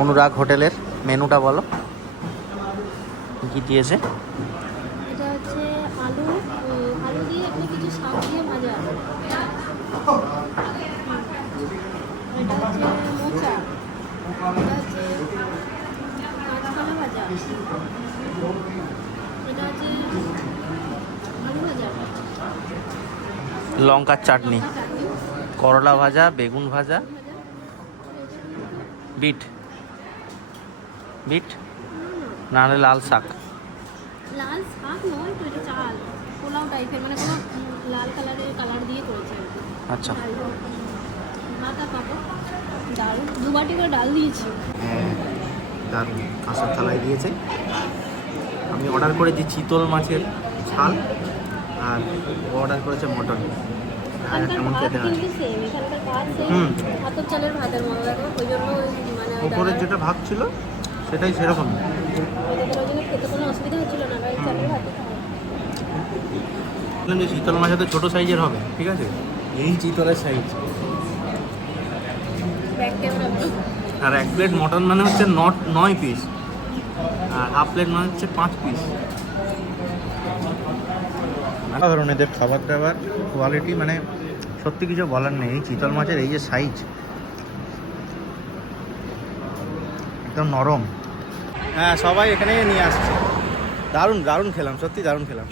অনুরাগ হোটেলের মেনুটা বলো কি দিয়েছে। এটা হচ্ছে আলু আলু দিয়ে আপনি কিছু শাক দিয়ে ভাজা। এটা হচ্ছে মোচা। এটা হচ্ছে কাঁচকলা ভাজা। এটা হচ্ছে আলু ভাজা। লঙ্কার চাটনি, লঙ্কা চাটনি, করলা ভাজা, বেগুন ভাজা, ভাজা। বিট বিট নাহলে লাল শাক। লাল শাক নয় তো, এটা চাল পোলাও টাইপের, মানে কোনো লাল কালারের কালার দিয়ে করেছে আর কি। আচ্ছা, ভাত আর পাঁপড়, ডাল, 2 বাটি করে ডাল দিয়েছি। দারুণ কাঁসার থালায় দিয়েছে। আমি অর্ডার করেছি চিতল মাছের ঝাল, আর ও অর্ডার করেছে মটন। এখানকার কেমন ভাত খেতে হয়? কিন্তু সেম, এখানকার ভাত সেম, হুম। ভাতের চালের ভাতের মতো দেখো, ওই জন্য মানে ওই উপরের যেটা ভাত ছিল সেটাই সেরকম। ওই জন্য খেতে কোনো অসুবিধা হচ্ছিল না, ওই চালের ভাতই খাওয়া। বললাম যে চিতল মাছ হয়তো ছোটো সাইজের হবে, ঠিক আছে, এই চিতলের সাইজ। ব্যাক ক্যামেরা আর 1 প্লেট মটন মানে হচ্ছে 9 পিস, আর হাফ প্লেট মানে হচ্ছে 5 পিস। সাধারণ এদের খাবার দাবার কোয়ালিটি মানে সত্যি কিছু বলার নেই। এই চিতল মাছের এই যে সাইজ, একদম নরম। হ্যাঁ, সবাই এখানে নিয়ে আসছে। দারুণ দারুণ খেলাম, সত্যি দারুণ খেলাম।